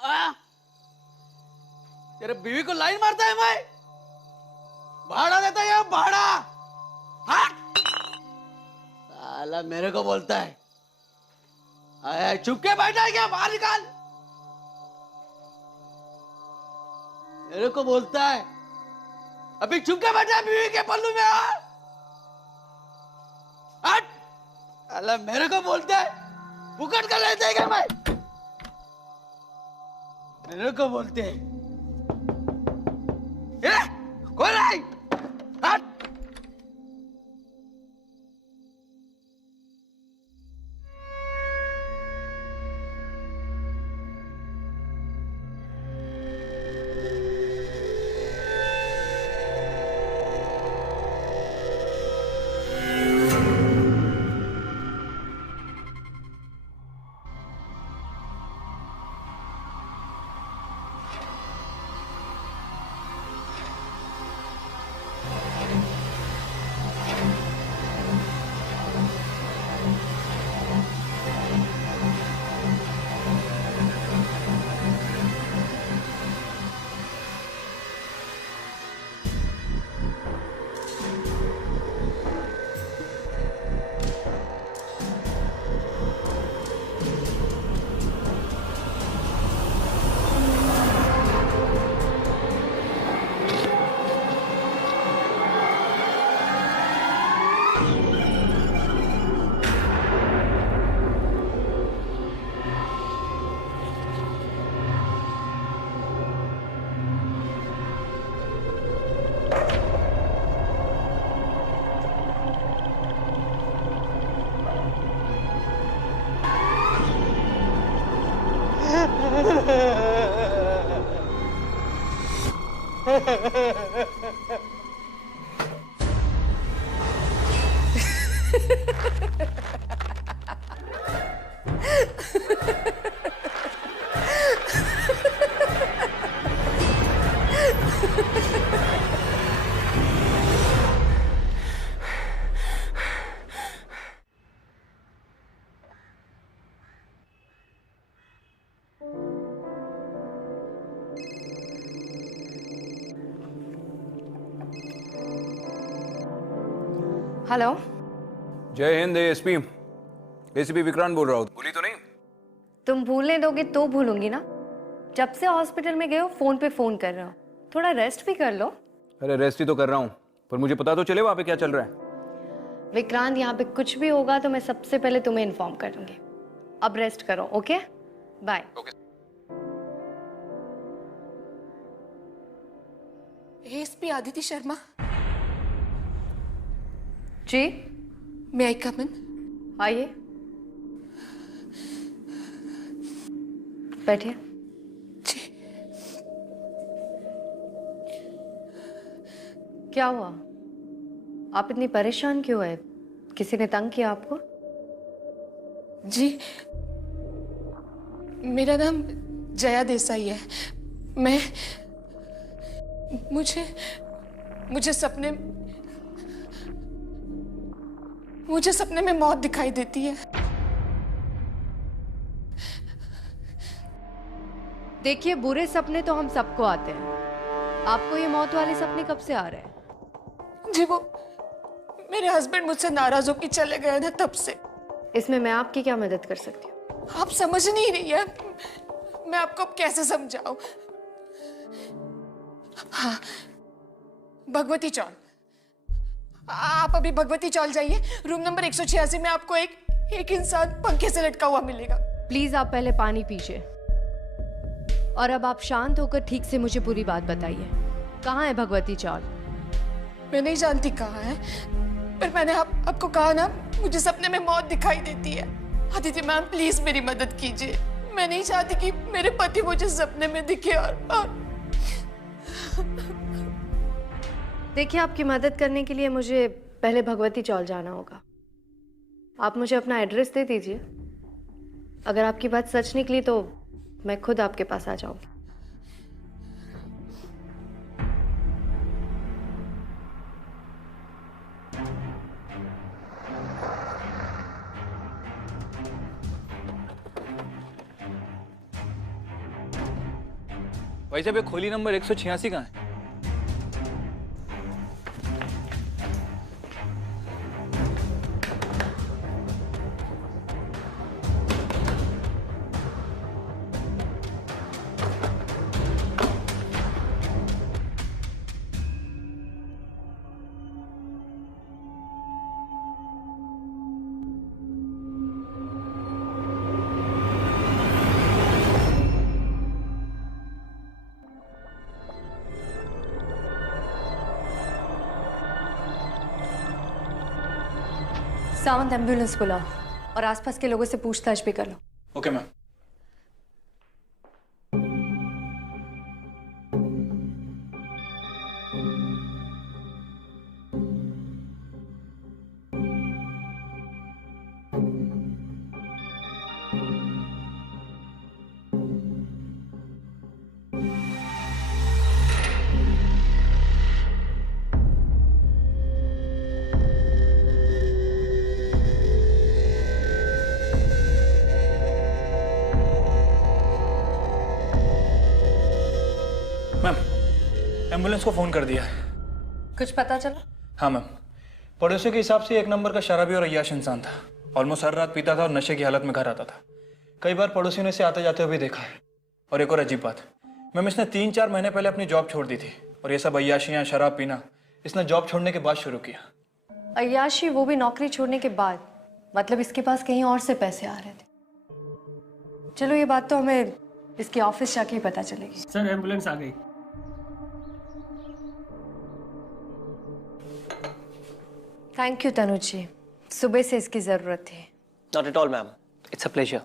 आ? तेरे बीवी को लाइन मारता है मैं? भाड़ा देता है भाड़ा? हट! साला मेरे को बोलता है। अरे चुप के बैठा है क्या? बाहर निकाल। मेरे को बोलता है अभी चुप के बैठा है बीवी के पल्लू में। हट! साला मेरे को बोलता है फुकट कर लेते हैं क्या मैं? मेरे को बोलते हैं कौन है? हट! हेलो। जय हिंद एएसपी एसीपी विक्रांत बोल रहा हूँ। भूली तो नहीं? तुम भूलने दोगे तो भूलूंगी ना। जब से हॉस्पिटल में गए हो फोन पे फोन कर रहे हो, थोड़ा रेस्ट भी कर लो। अरे रेस्ट ही तो कर रहा हूँ, पर मुझे पता तो चले वहाँ पे क्या चल रहा है। विक्रांत, यहाँ पे कुछ भी होगा तो मैं सबसे पहले तुम्हें इन्फॉर्म करूंगी। अब रेस्ट करो, okay? Bye. ASP Aditi Sharma. जी, मे आई कम इन? आइए, बैठिए। जी। क्या हुआ? आप इतनी परेशान क्यों है? किसी ने तंग किया आपको? जी, मेरा नाम जया देसाई है। मैं मुझे सपने में मौत दिखाई देती है। देखिए, बुरे सपने तो हम सबको आते हैं। आपको ये मौत वाले सपने कब से आ रहे हैं? जी, वो मेरे हस्बैंड मुझसे नाराज होकर चले गए ना, तब से। इसमें मैं आपकी क्या मदद कर सकती हूँ? आप समझ नहीं रही है, मैं आपको अब कैसे समझाऊं। हाँ, भगवती चौल। आप अभी भगवती चौल जाइए। रूम नंबर 186 में आपको एक इंसान पंखे से लटका हुआ मिलेगा। प्लीज आप पहले पानी पीजिए और अब आप शांत होकर ठीक से मुझे पूरी बात बताइए। कहाँ है भगवती चौल? मैं नहीं जानती कहाँ है, पर मैंने आपको कहा ना, मुझे सपने में मौत दिखाई देती है। आदित्य मैम, प्लीज मेरी मदद कीजिए। मैं नहीं चाहती कि मेरे पति मुझे सपने में दिखे। और देखिए, आपकी मदद करने के लिए मुझे पहले भगवती चौल जाना होगा। आप मुझे अपना एड्रेस दे दीजिए। अगर आपकी बात सच निकली तो मैं खुद आपके पास आ जाऊंगी। भाई साहब ये खोली नंबर 186 कहाँ है? सावंत एम्बुलेंस बुलाओ और आसपास के लोगों से पूछताछ भी कर लो। Okay ma'am. मैम एम्बुलेंस को फ़ोन कर दिया है। कुछ पता चला? हाँ मैम, पड़ोसियों के हिसाब से 1 नंबर का शराबी और अय्याश इंसान था। ऑलमोस्ट हर रात पीता था और नशे की हालत में घर आता था। कई बार पड़ोसियों ने इसे आते जाते हुए देखा है। और एक और अजीब बात, मैम इसने 3-4 महीने पहले अपनी जॉब छोड़ दी थी और ये सब अय्याशियाँ शराब पीना इसने जॉब छोड़ने के बाद शुरू किया। अय्याशी, वो भी नौकरी छोड़ने के बाद? मतलब इसके पास कहीं और से पैसे आ रहे थे। चलो ये बात तो हमें इसके ऑफिस जाके ही पता चलेगी। सर एम्बुलेंस आ गई। थैंक यू तनुज जी, सुबह से इसकी जरूरत थी। Not at all ma'am, it's a pleasure.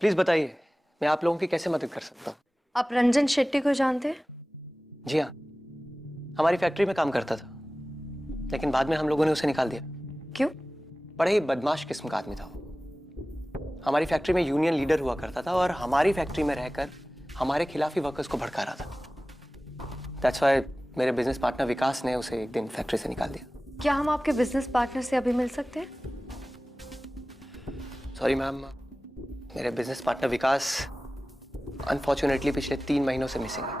Please बताइए मैं आप लोगों की कैसे मदद कर सकता हूँ? आप रंजन शेट्टी को जानते हैं? जी हाँ, हमारी फैक्ट्री में काम करता था, लेकिन बाद में हम लोगों ने उसे निकाल दिया। क्यों? बड़े ही बदमाश किस्म का आदमी था वो। हमारी फैक्ट्री में यूनियन लीडर हुआ करता था और हमारी फैक्ट्री में रहकर हमारे खिलाफ ही वर्कर्स को भड़का रहा था। दैट्स व्हाई मेरे बिजनेस पार्टनर विकास ने उसे एक दिन फैक्ट्री से निकाल दिया। क्या हम आपके बिजनेस पार्टनर से अभी मिल सकते हैं? सॉरी मैम, मेरे बिजनेस पार्टनर विकास अनफॉर्चुनेटली पिछले 3 महीनों से मिसिंग है।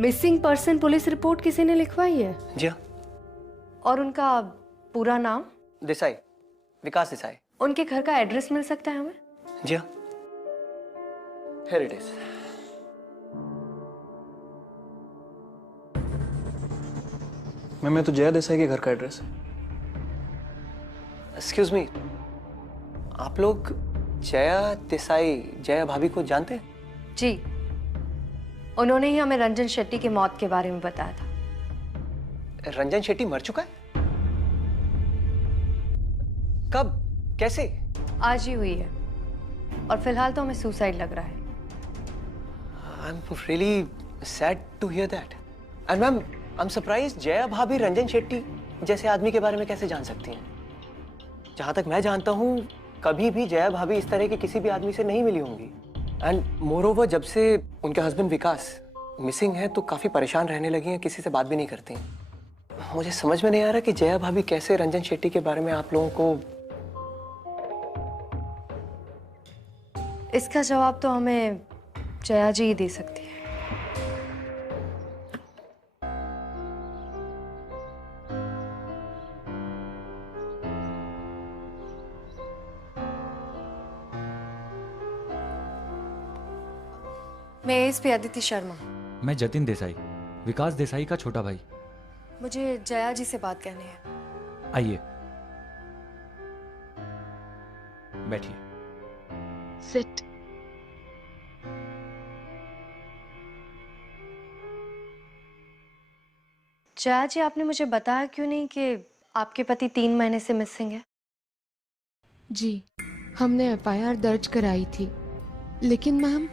मिसिंग पर्सन पुलिस रिपोर्ट किसी ने लिखवाई है? जी हाँ। और उनका पूरा नाम? देसाई, विकास देसाई। उनके घर का एड्रेस मिल सकता है हमें? जी हाँ, हियर इट इज। मैम ये तो जया देसाई के घर का एड्रेस है। एक्सक्यूज मी, आप लोग जया देसाई, जया भाभी को जानते हैं? जी, उन्होंने ही हमें रंजन शेट्टी की मौत के बारे में बताया था। रंजन शेट्टी मर चुका है? कब, कैसे? आज ही हुई है और फिलहाल तो हमें सुसाइड लग रहा है। I am really sad to hear that. And ma'am I am surprised, Jaya भाभी रंजन शेट्टी जैसे आदमी के बारे में कैसे जान सकती हैं? जहां तक मैं जानता हूं कभी भी जया भाभी इस तरह के किसी भी आदमी से नहीं मिली होंगी। एंड मोरओवर जब से उनके हस्बैंड विकास मिसिंग है तो काफी परेशान रहने लगी हैं, किसी से बात भी नहीं करती हैं। मुझे समझ में नहीं आ रहा कि जया भाभी कैसे रंजन शेट्टी के बारे में आप लोगों को। इसका जवाब तो हमें जया जी ही दे सकती है। मैं एसपी अदिति शर्मा। मैं जतिन देसाई, विकास देसाई का छोटा भाई। मुझे जया जी से बात करनी है। आइए बैठिए। सिट। जया जी, आपने मुझे बताया क्यों नहीं कि आपके पति 3 महीने से मिसिंग है? जी, हमने एफआईआर दर्ज कराई थी, लेकिन मैम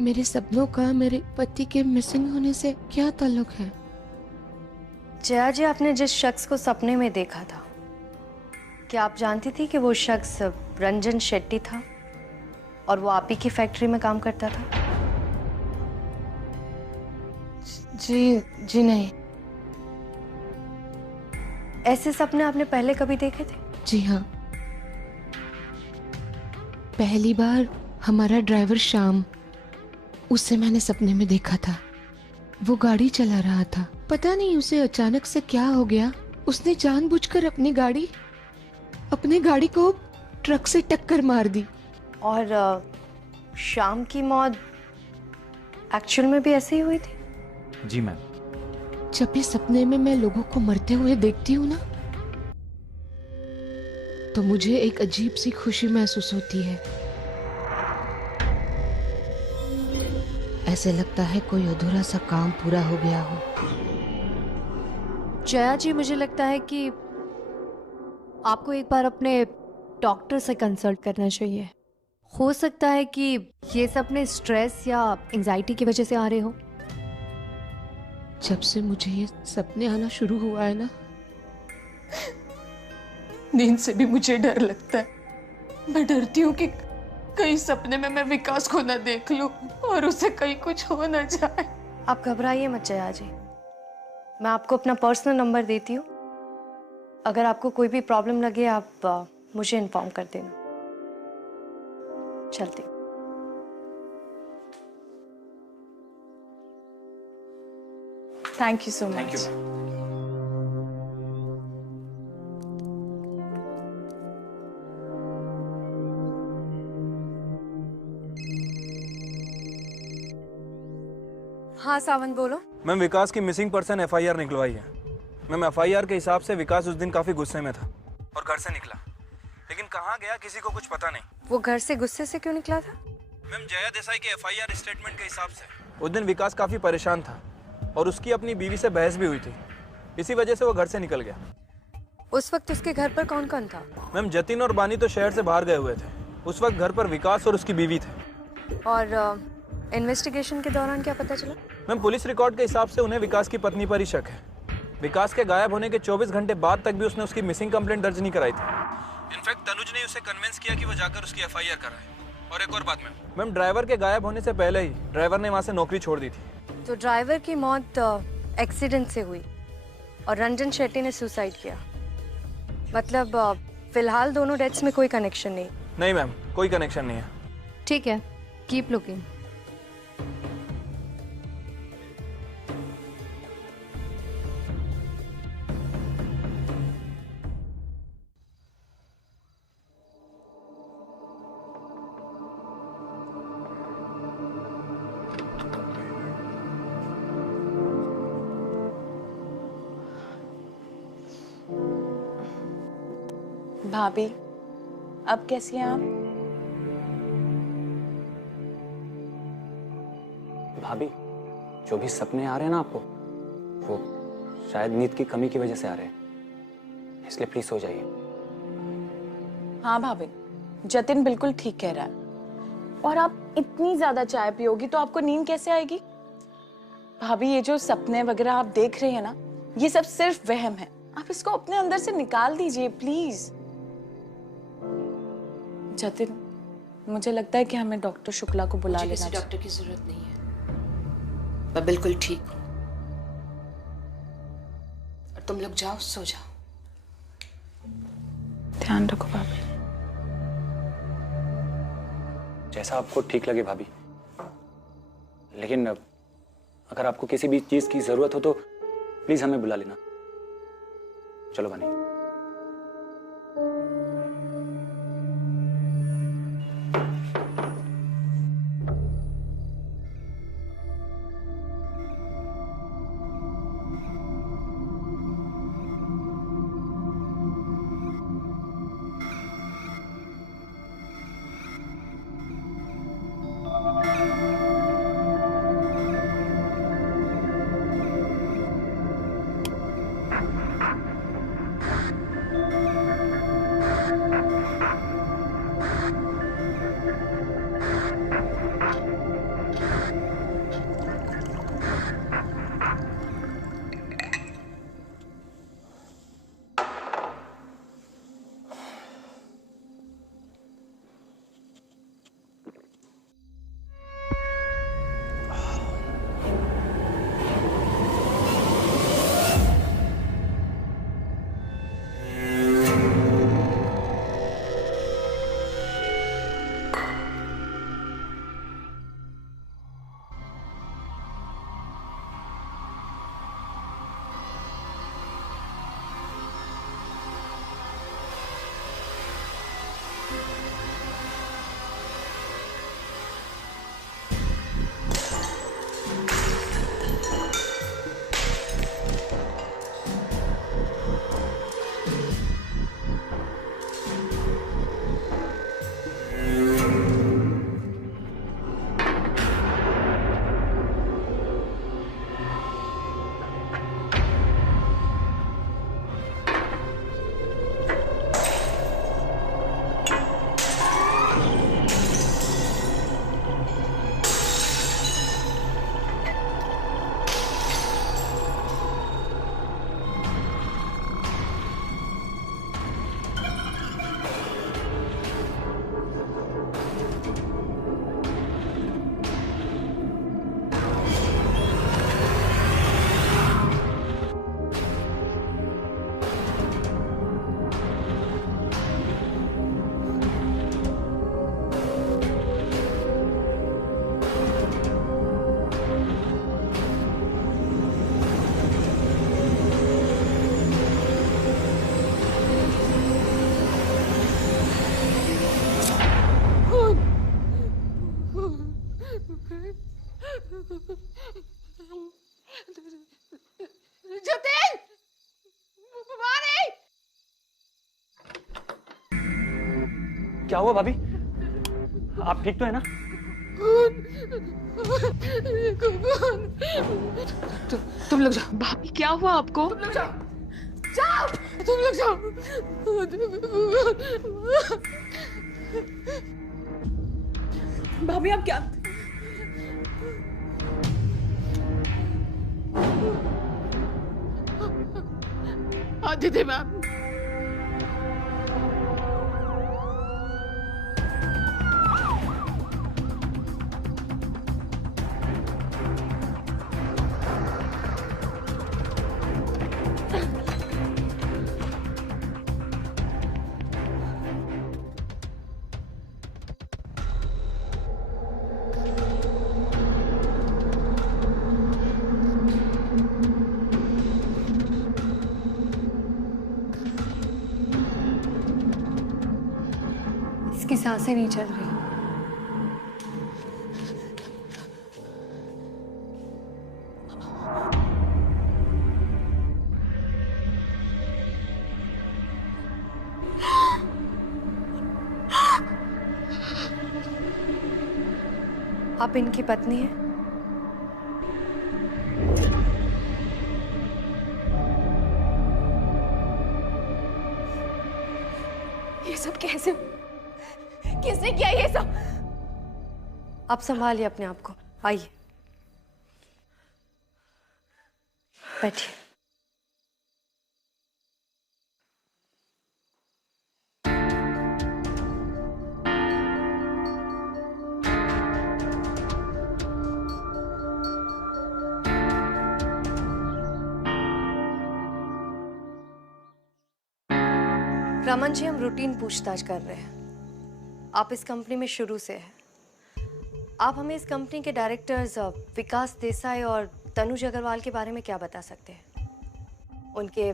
मेरे सपनों का मेरे पति के मिसिंग होने से क्या ताल्लुक है? जया जी, आपने जिस शख्स को सपने में देखा था, क्या आप जानती थी कि वो शख्स रंजन शेट्टी था और वो आप ही की फैक्ट्री में काम करता था? जी नहीं। ऐसे सपने आपने पहले कभी देखे थे? जी हाँ, पहली बार हमारा ड्राइवर श्याम, उससे मैंने सपने में देखा था। वो गाड़ी चला रहा था, पता नहीं उसे अचानक से क्या हो गया, उसने जानबूझकर अपनी गाड़ी को ट्रक से टक्कर मार दी। और शाम की मौत एक्चुअल में भी ऐसे ही हुई थी? जी मैम। जब भी सपने में मैं लोगों को मरते हुए देखती हूँ ना, तो मुझे एक अजीब सी खुशी महसूस होती है। ऐसे लगता है कोई अधूरा सा काम पूरा हो गया हो। जया जी, मुझे लगता है कि आपको एक बार अपने डॉक्टर से कंसल्ट करना चाहिए। हो सकता है कि ये सपने स्ट्रेस या एंजाइटी की वजह से आ रहे हो। जब से मुझे ये सपने आना शुरू हुआ है ना, नींद से भी मुझे डर लगता है। मैं डरती हूँ कि कहीं सपने में मैं विकास को ना देख लूं और उसे कहीं कुछ हो ना जाए। आप घबराइए मत जया जी, मैं आपको अपना पर्सनल नंबर देती हूँ। अगर आपको कोई भी प्रॉब्लम लगे आप मुझे इन्फॉर्म कर देना। चलती हूँ। Thank you so much. हाँ सावंत, बोलो। मैम, विकास की मिसिंग पर्सन एफआईआर निकलवाई है। मैम, एफआईआर के हिसाब से विकास उस दिन काफी गुस्से में था और घर से निकला, लेकिन कहाँ गया किसी को कुछ पता नहीं। वो घर से गुस्से से क्यों निकला था? मैम, जया देसाई के एफआईआर स्टेटमेंट के हिसाब से उस दिन विकास काफी परेशान था और उसकी अपनी बीवी से बहस भी हुई थी। इसी वजह से वो घर से निकल गया। उस वक्त उसके घर पर कौन कौन था? मैम, जतिन और बानी तो शहर से बाहर गए हुए थे। उस वक्त घर पर विकास और उसकी बीवी थे। और इन्वेस्टिगेशन के दौरान क्या पता चला? मैम, पुलिस रिकॉर्ड के हिसाब से उन्हें विकास की पत्नी पर ही शक है। विकास के गायब होने के 24 घंटे बाद तक भी उसने उसकी मिसिंग कंप्लेंट दर्ज नहीं कराई थी। इनफैक्ट तनुज ने उसे कन्विंस किया कि वो जाकर उसकी एफआईआर कराए। और एक और बात मैम, ड्राइवर के गायब होने से पहले ही ड्राइवर ने वहाँ से नौकरी छोड़ दी थी। तो ड्राइवर की मौत एक्सीडेंट से हुई और रंजन शेट्टी ने सुसाइड किया। मतलब फिलहाल दोनों डेथ्स में कोई कनेक्शन नहीं? नहीं मैम, कोई कनेक्शन नहीं है। ठीक है, कीप लुकिंग। भाभी, अब कैसी हैं आप? भाभी, जो भी सपने आ रहे हैं ना आपको, वो शायद नींद की कमी की वजह से आ रहे हैं, इसलिए प्लीज सो जाइए। हाँ भाभी, जतिन बिल्कुल ठीक कह रहा है। और आप इतनी ज्यादा चाय पियोगी तो आपको नींद कैसे आएगी? भाभी, ये जो सपने वगैरह आप देख रहे हैं ना, ये सब सिर्फ वहम है। आप इसको अपने अंदर से निकाल दीजिए प्लीज। जतिन, मुझे लगता है कि हमें डॉक्टर शुक्ला को बुला लेना चाहिए। डॉक्टर की जरूरत नहीं है, मैं बिल्कुल ठीक हूँ। और तुम लोग जाओ, सो जाओ। ध्यान रखो भाभी। जैसा आपको ठीक लगे भाभी, लेकिन अगर आपको किसी भी चीज की जरूरत हो तो प्लीज हमें बुला लेना। चलो बनी। जतिन मारे क्या हुआ भाभी? आप ठीक तो है ना? तुम लोग जाओ, भाभी क्या हुआ आपको? तुम लोग जाओ, जाओ, तुम लोग जाओ। भाभी आप क्या? आदित्य मैम, इसकी सांसें नहीं चल रही। आप इनकी पत्नी हैं? ये सब कैसे? किसने किया ये सब? आप संभालिए अपने आप को, आइए बैठिए। रमन जी, हम रूटीन पूछताछ कर रहे हैं। आप इस कंपनी में शुरू से हैं। आप हमें इस कंपनी के डायरेक्टर्स विकास देसाई और तनुज अग्रवाल के बारे में क्या बता सकते हैं? उनके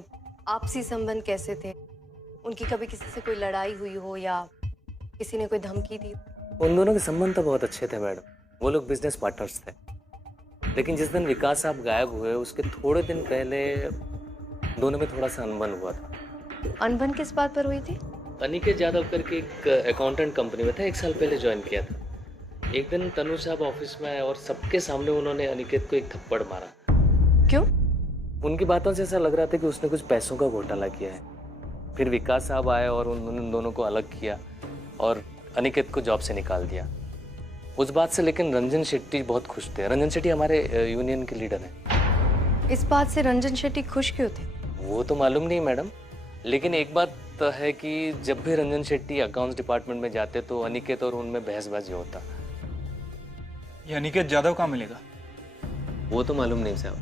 आपसी संबंध कैसे थे? उनकी कभी किसी से कोई लड़ाई हुई हो या किसी ने कोई धमकी दी? उन दोनों के संबंध तो बहुत अच्छे थे मैडम, वो लोग बिजनेस पार्टनर्स थे। लेकिन जिस दिन विकास साहब गायब हुए उसके थोड़े दिन पहले दोनों में थोड़ा सा अनबन हुआ था। अनबन किस बात पर हुई थी? अनिकेत यादव करके एक अकाउंटेंट कंपनी में था, 1 साल पहले ज्वाइन किया था। एक दिन तनु साहब ऑफिस में आए और सबके सामने उन्होंने अनिकेत को एक थप्पड़ मारा। क्यों? उनकी बातों से ऐसा लग रहा था कि उसने कुछ पैसों का घोटाला किया है। फिर विकास साहब आए और उन्होंने उन दोनों को अलग किया और अनिकेत को जॉब से निकाल दिया। उस बात से लेकिन रंजन शेट्टी बहुत खुश थे। रंजन शेट्टी हमारे यूनियन के लीडर हैं। इस बात से रंजन शेट्टी खुश क्यों थे? वो तो मालूम नहीं मैडम, लेकिन एक बात है कि जब भी रंजन शेट्टी अकाउंट्स डिपार्टमेंट में जाते तो अनिकेत और उनमें बहसबाजी होता। ये अनिकेत यादव कहाँ मिलेगा? वो तो मालूम नहीं साहब।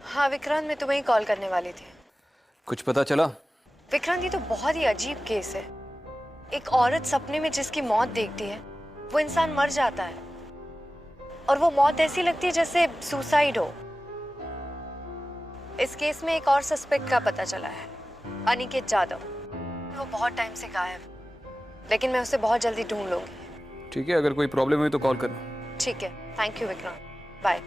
हाँ विक्रांत, मैं तुम्हें ही कॉल करने वाली थी। कुछ पता चला? विक्रांत, ये तो बहुत ही अजीब केस है। एक औरत सपने में जिसकी मौत देखती है वो इंसान मर जाता है और वो मौत ऐसी लगती है जैसे सुसाइड हो। इस केस में एक और सस्पेक्ट का पता चला है, अनिकेत यादव। वो बहुत टाइम से गायब, लेकिन मैं उसे बहुत जल्दी ढूंढ लूंगी। ठीक है, अगर कोई प्रॉब्लम हुई तो कॉल करना। ठीक है, थैंक यू विक्रांत, बाय।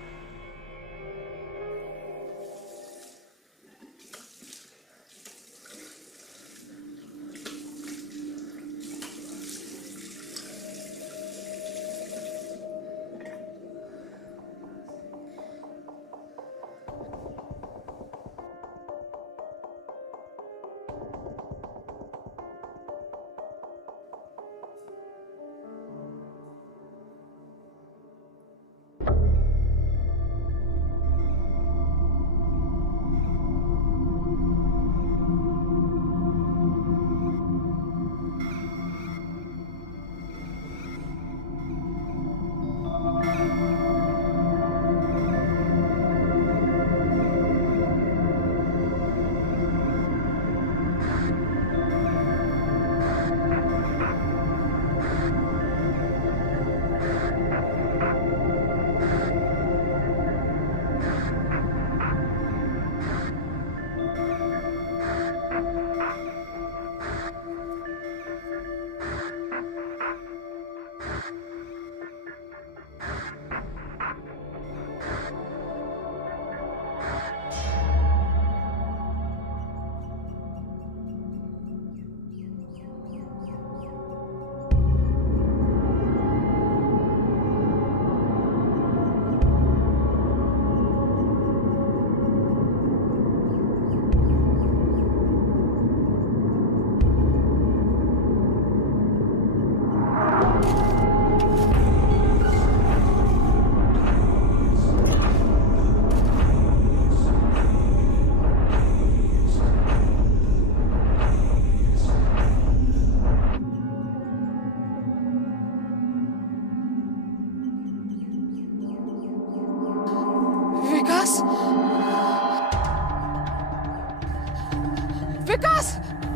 विकास,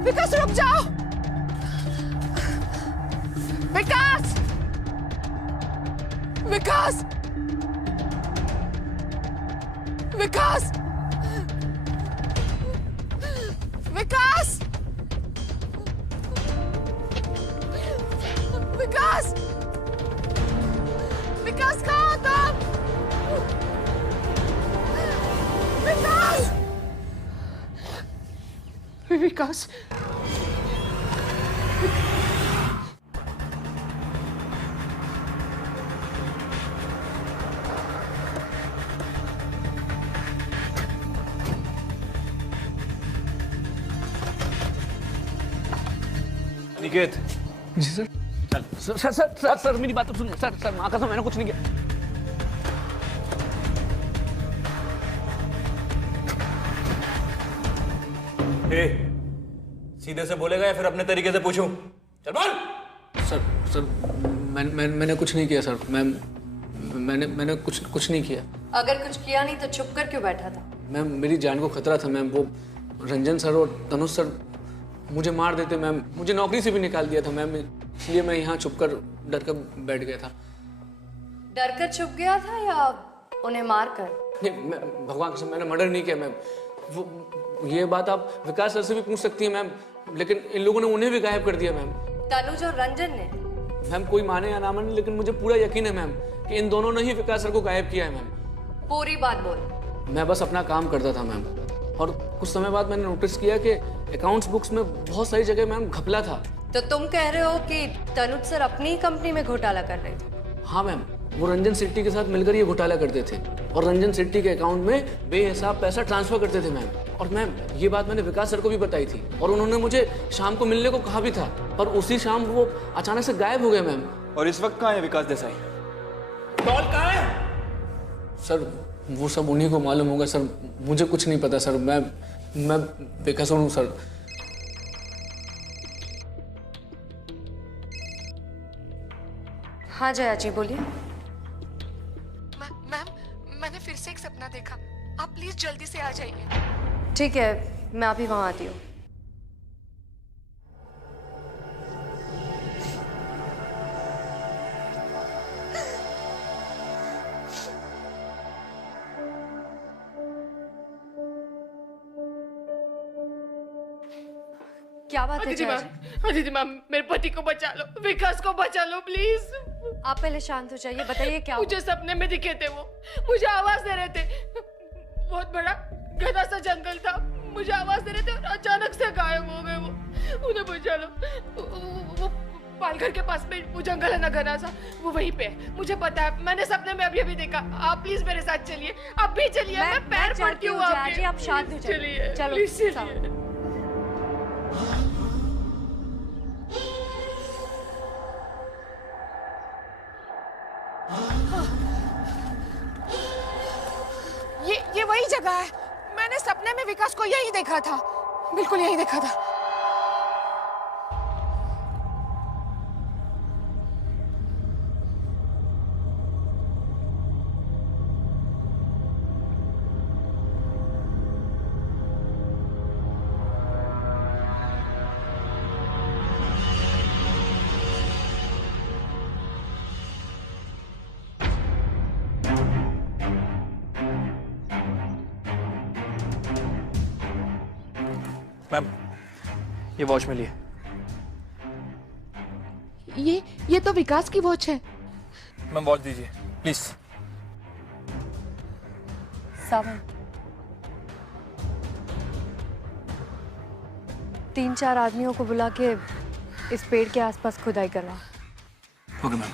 विकास रुक जाओ। विकास, विकास, विकास, विकास, विकास, विकास कहाँ हो तुम? विकास, विकास, निकेत, जी sir. Sir sir sir sir, sir मेरी बात तो सुनिए सर। सर माँ कसम मैंने कुछ नहीं किया। सीधे से बोलेगा या फिर अपने तरीके से पूछूं? चल बोल। सर सर मैंने कुछ नहीं किया सर। मैंने कुछ नहीं किया। अगर कुछ किया नहीं तो छुप कर क्यों बैठा था? मैम मेरी जान को खतरा था मैम। वो रंजन सर और तनुज सर मुझे मार देते मैम। मुझे नौकरी से भी निकाल दिया था मैम, इसलिए मैं यहाँ छुप कर डर कर बैठ गया था। डर कर छुप गया था या उन्हें मार कर? नहीं भगवान कसम मैंने मर्डर नहीं किया मैम। वो ये बात आप विकास सर से भी पूछ सकती हैं मैम, लेकिन इन लोगों ने उन्हें भी गायब कर दिया मैम। तनुज और रंजन ने? मैम कोई माने या ना माने, लेकिन मुझे पूरा यकीन है मैम कि इन दोनों ने ही विकास सर को गायब किया है मैम। पूरी बात बोल। मैं बस अपना काम करता था मैम, और कुछ समय बाद मैंने नोटिस किया कि अकाउंट्स बुक्स में बहुत सारी जगह मैम घपला था। तो तुम कह रहे हो कि तनुज सर अपनी ही कंपनी में घोटाला कर रहे थे? हाँ मैम, वो रंजन शेट्टी के साथ मिलकर ये घोटाला करते थे और रंजन शेट्टी के अकाउंट में बेहिसाब पैसा ट्रांसफर करते थे मैम। और मैम ये बात मैंने विकास सर को भी बताई थी और उन्होंने मुझे शाम को मिलने को कहा भी था, पर उसी शाम वो अचानक से गायब हो गए मैम। और इस वक्त कहाँ है विकास देसाई? कॉल कहाँ है? सर वो सब उन्हीं को मालूम होगा सर, मुझे कुछ नहीं पता सर। मैं बेकसूर हूँ सर। हाँ जया जी बोलिए। मैम मैंने फिर से एक सपना देखा। आप प्लीज जल्दी से आ जाइए। ठीक है, मैं अभी वहां आती हूँ। क्या बात है जया जी? दीदी मैम मेरे पति को बचा लो, विकास को बचा लो प्लीज। आप पहले शांत हो जाइए, बताइए क्या हुआ? मुझे सपने में दिखे थे वो, मुझे आवाज दे रहे थे। बहुत बड़ा घना सा जंगल था, मुझे आवाज दे रहे थे और अचानक से गायब हो गए वो। उन्हें बचा लो। वो पालघर के पास में वो जंगल है ना घना सा, वो वहीं पे है। मुझे पता है, मैंने सपने में अभी अभी देखा। आप प्लीज मेरे साथ चलिए, आप भी चलिए। मैं पैर पड़ती हूँ आपके। आप शांत हो जाइए। चलिए चलो प्लीज चलिए। ये वही जगह है, मैंने सपने में विकास को यही देखा था, बिल्कुल यही देखा था। मैम ये वॉच मिली है। ये तो विकास की वॉच है। मैम वॉच दीजिए प्लीज। सावन 3-4 आदमियों को बुला के इस पेड़ के आसपास खुदाई करवा। Okay ma'am.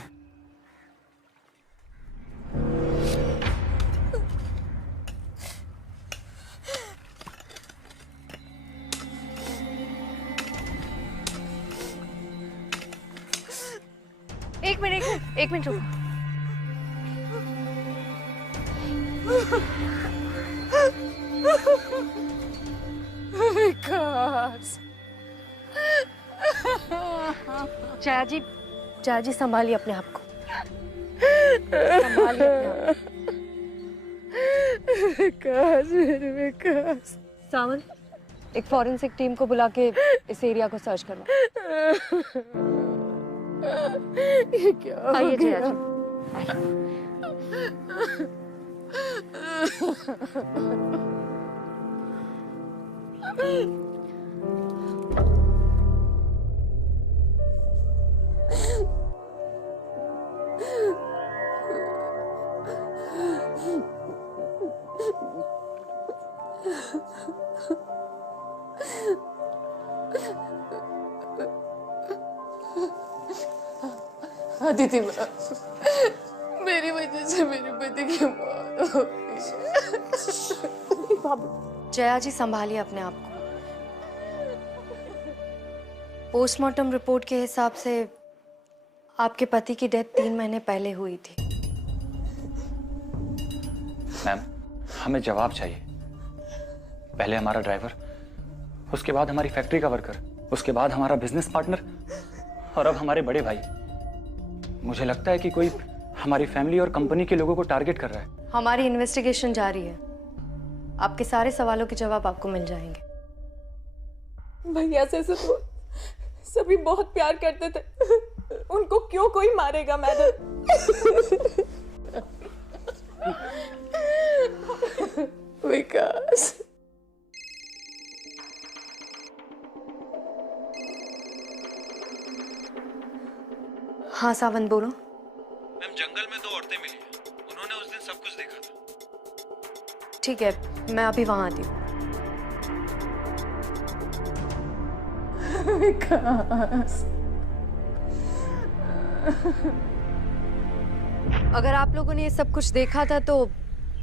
एक मिनट रुको। विकास, जया जी संभालिए अपने आप को, संभालिए अपने आप को। विकास, मेरे विकास। सावन एक फॉरेंसिक टीम को बुला के इस एरिया को सर्च करवाओ। ये क्या हो आइए जया गया? जी। अदिति मैम, मेरी वजह से मेरे पति की मौत हो गई। जया जी संभालिए अपने आप को। पोस्टमार्टम रिपोर्ट के हिसाब से आपके पति की डेथ 3 महीने पहले हुई थी। मैम, हमें जवाब चाहिए। पहले हमारा ड्राइवर, उसके बाद हमारी फैक्ट्री का वर्कर, उसके बाद हमारा बिजनेस पार्टनर और अब हमारे बड़े भाई। मुझे लगता है कि कोई हमारी फैमिली और कंपनी के लोगों को टारगेट कर रहा है। हमारी इन्वेस्टिगेशन जारी है। आपके सारे सवालों के जवाब आपको मिल जाएंगे। भैया से तो सभी बहुत प्यार करते थे, उनको क्यों कोई मारेगा मैडम? विकास, हाँ सावंत बोलो। मैम, जंगल में 2 औरतें मिली हैं। उन्होंने उस दिन सब कुछ देखा था। ठीक है, मैं अभी वहां आती हूँ। विकास, अगर आप लोगों ने ये सब कुछ देखा था तो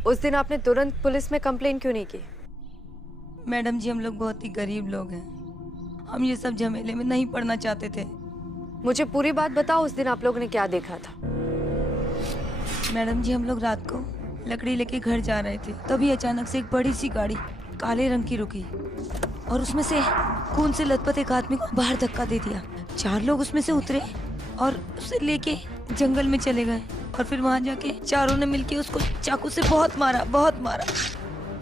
उस दिन आपने तुरंत पुलिस में कंप्लेन क्यों नहीं की? मैडम जी, हम लोग बहुत ही गरीब लोग हैं। हम ये सब झमेले में नहीं पड़ना चाहते थे। मुझे पूरी बात बताओ, उस दिन आप लोगों ने क्या देखा था? मैडम जी, हम लोग रात को लकड़ी लेके घर जा रहे थे, तभी अचानक से एक बड़ी सी गाड़ी काले रंग की रुकी और उसमें से खून से लथपथ एक आदमी को बाहर धक्का दे दिया। 4 लोग उसमें से उतरे और उसे लेके जंगल में चले गए और फिर वहां जाके चारों ने मिलके उसको चाकू से बहुत मारा, बहुत मारा।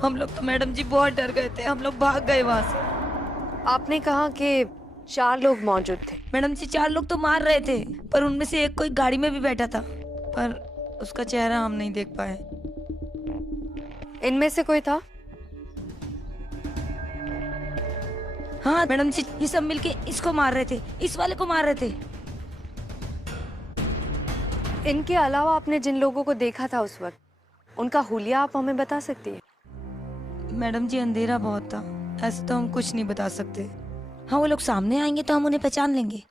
हम लोग तो मैडम जी बहुत डर गए थे, हम लोग भाग गए वहां से। आपने कहा कि 4 लोग मौजूद थे। मैडम जी, 4 लोग तो मार रहे थे, पर उनमें से एक कोई गाड़ी में भी बैठा था, पर उसका चेहरा हम नहीं देख पाए। इनमें से कोई था? हाँ मैडम जी, ये सब मिलके इसको मार रहे थे, इस वाले को मार रहे थे। इनके अलावा आपने जिन लोगों को देखा था उस वक्त, उनका हुलिया आप हमें बता सकती है? मैडम जी, अंधेरा बहुत था, ऐसे तो हम कुछ नहीं बता सकते। हाँ, वो लोग सामने आएंगे तो हम उन्हें पहचान लेंगे।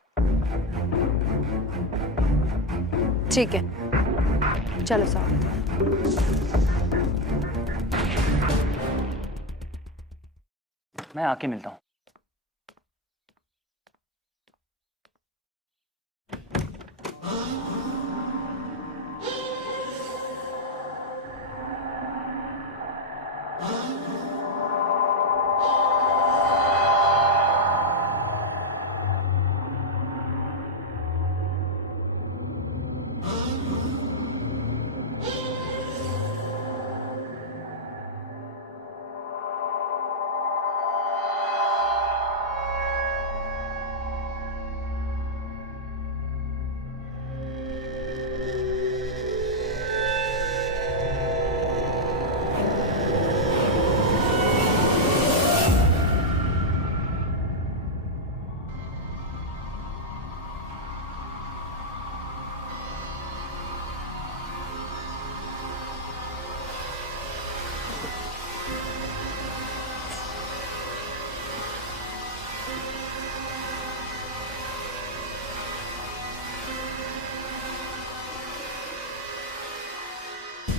ठीक है, चलो साहब। मैं आके मिलता हूँ।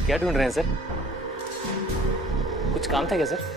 क्या ढूंढ रहे हैं सर? कुछ काम था क्या सर?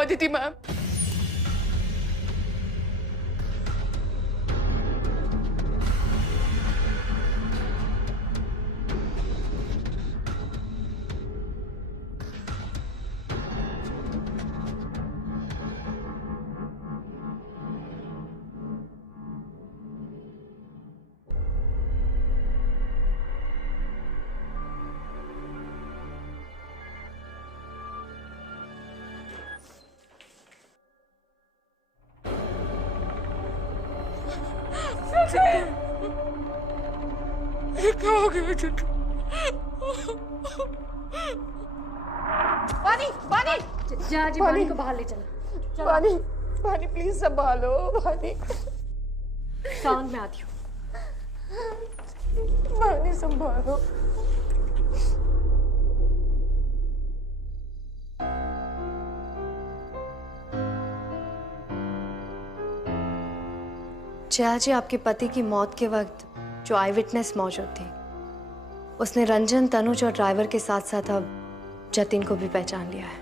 अदिति मैम। क्या हो गया चिट्टू? बानी बानी जी बानी को बाहर ले चला। बानी बानी प्लीज संभालो बानी। साउंड में आती हूँ। बानी संभालो। जया जी, आपके पति की मौत के वक्त जो आई विटनेस मौजूद थी, उसने रंजन, तनुज और ड्राइवर के साथ साथ अब जतिन को भी पहचान लिया है।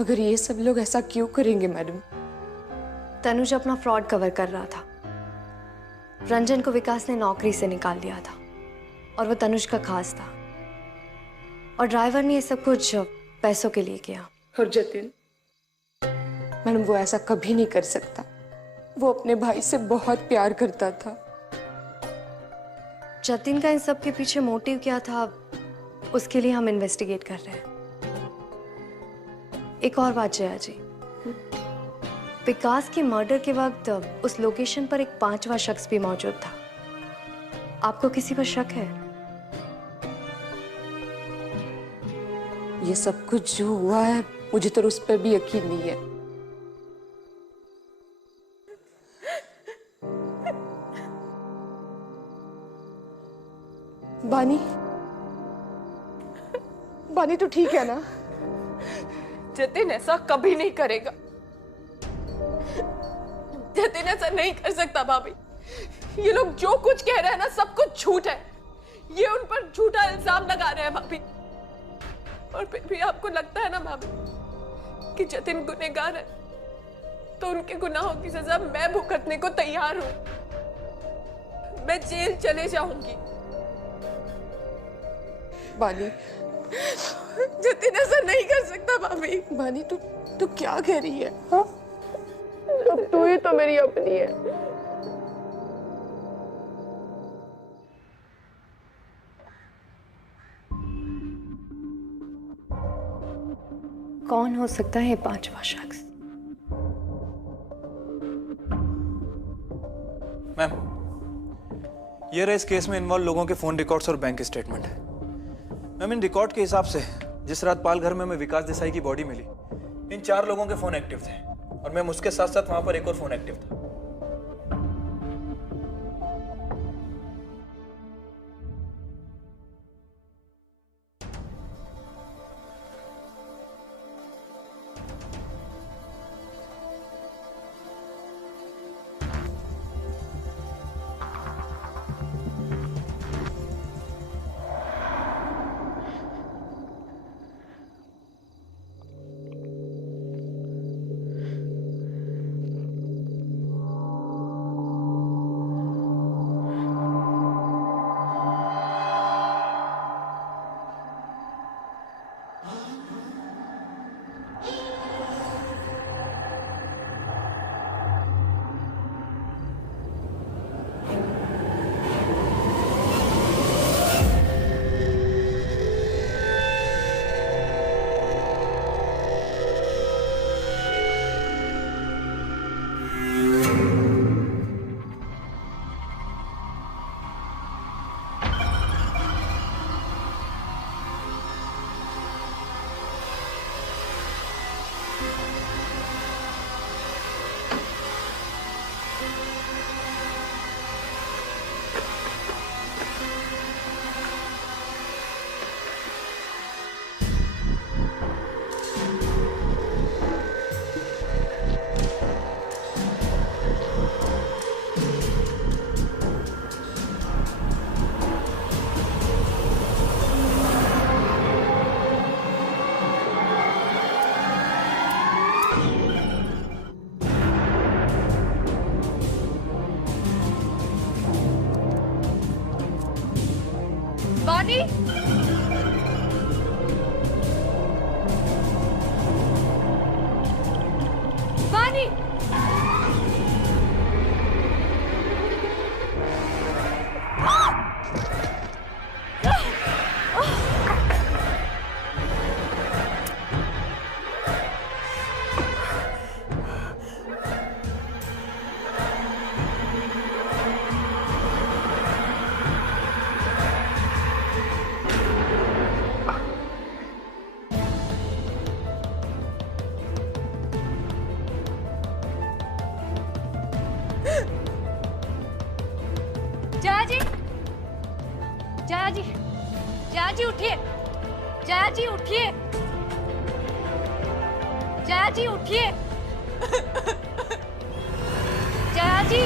मगर ये सब लोग ऐसा क्यों करेंगे मैडम? तनुज अपना फ्रॉड कवर कर रहा था। रंजन को विकास ने नौकरी से निकाल दिया था और वो तनुज का खास था, और ड्राइवर ने ये सब कुछ पैसों के लिए किया। और जतिन मैडम, वो ऐसा कभी नहीं कर सकता। वो अपने भाई से बहुत प्यार करता था। जतिन का इन सब के पीछे मोटिव क्या था, उसके लिए हम इन्वेस्टिगेट कर रहे हैं। एक और बात जया जी, विकास के मर्डर के वक्त उस लोकेशन पर एक 5वां शख्स भी मौजूद था। आपको किसी पर शक है? ये सब कुछ जो हुआ है, मुझे तो उस पर भी यकीन नहीं है। बानी, बानी तो ठीक है ना? जतिन ऐसा कभी नहीं करेगा। जतिन ऐसा नहीं कर सकता भाभी। ये लोग जो कुछ कह रहे हैं ना, सब कुछ झूठ है। ये उन पर झूठा इल्जाम लगा रहे हैं भाभी। और फिर भी आपको लगता है ना भाभी कि जतिन गुनहगार है, तो उनके गुनाहों की सजा मैं भुगतने को तैयार हूं। मैं जेल चले जाऊंगी। बानी, जतिन ऐसा नहीं कर सकता भाभी। बानी, तू क्या कह रही है? हाँ? अब तू ही तो मेरी अपनी है। कौन हो सकता है ये 5वां शख्स? मैम, ये रहे इस केस में इन्वॉल्व लोगों के फोन रिकॉर्ड्स और बैंक स्टेटमेंट है। मैम, इन रिकॉर्ड के हिसाब से जिस रात पाल घर में हमें विकास देसाई की बॉडी मिली, इन 4 लोगों के फोन एक्टिव थे, और मैम उसके साथ साथ वहां पर एक और फोन एक्टिव था। वानी, जया जी, जया जी, जया जी उठिए, जया जी उठिए, जया जी उठिए, जया जी।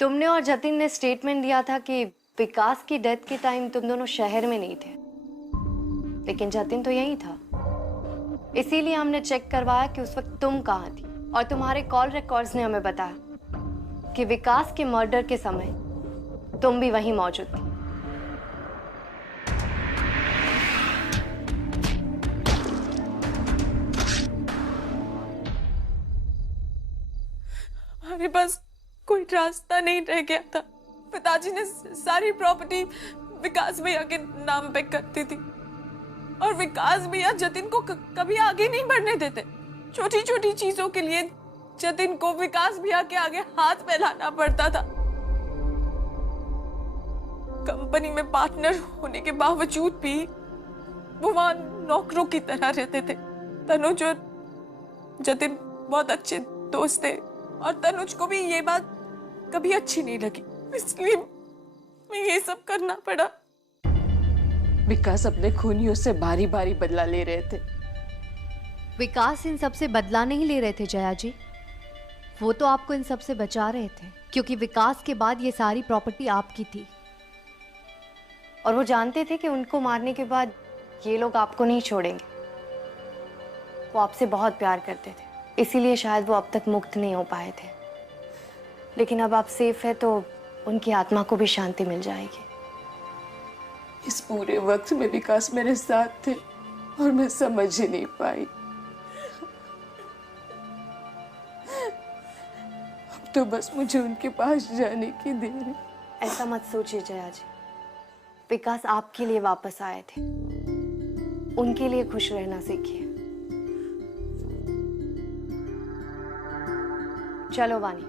तुमने और जतिन ने स्टेटमेंट दिया था कि विकास की डेथ के टाइम तुम दोनों शहर में नहीं थे, लेकिन जतिन तो यहीं था। इसीलिए हमने चेक करवाया कि उस वक्त तुम कहाँ थी, और तुम्हारे कॉल रिकॉर्ड्स ने हमें बताया कि विकास के मर्डर के समय तुम भी वहीं मौजूद थी। हमारे पास कोई रास्ता नहीं रह गया था। पिताजी ने सारी प्रॉपर्टी विकास भैया के नाम पे करती थी, और विकास भैया जतिन को कभी आगे नहीं बढ़ने देते। छोटी छोटी चीजों के लिए जतिन को विकास भैया के आगे हाथ फैलाना पड़ता था। कंपनी में पार्टनर होने के बावजूद भी वो वहां नौकरों की तरह रहते थे। तनुज और जतिन बहुत अच्छे दोस्त थे, और तनुज को भी ये बात कभी अच्छी नहीं लगी, इसलिए मैं ये सब करना पड़ा। विकास अपने खूनियों से बारी बारी बदला ले रहे थे। विकास इन सब से बदला नहीं ले रहे थे जया जी, वो तो आपको इन सब से बचा रहे थे, क्योंकि विकास के बाद ये सारी प्रॉपर्टी आपकी थी, और वो जानते थे कि उनको मारने के बाद ये लोग आपको नहीं छोड़ेंगे। वो आपसे बहुत प्यार करते थे, इसीलिए शायद वो अब तक मुक्त नहीं हो पाए थे। लेकिन अब आप सेफ है तो उनकी आत्मा को भी शांति मिल जाएगी। इस पूरे वक्त में विकास मेरे साथ थे, और मैं समझ ही नहीं पाई। अब तो बस मुझे उनके पास जाने की देर है। ऐसा मत सोचिए जया जी, विकास आपके लिए वापस आए थे, उनके लिए खुश रहना सीखिए। चलो वानी,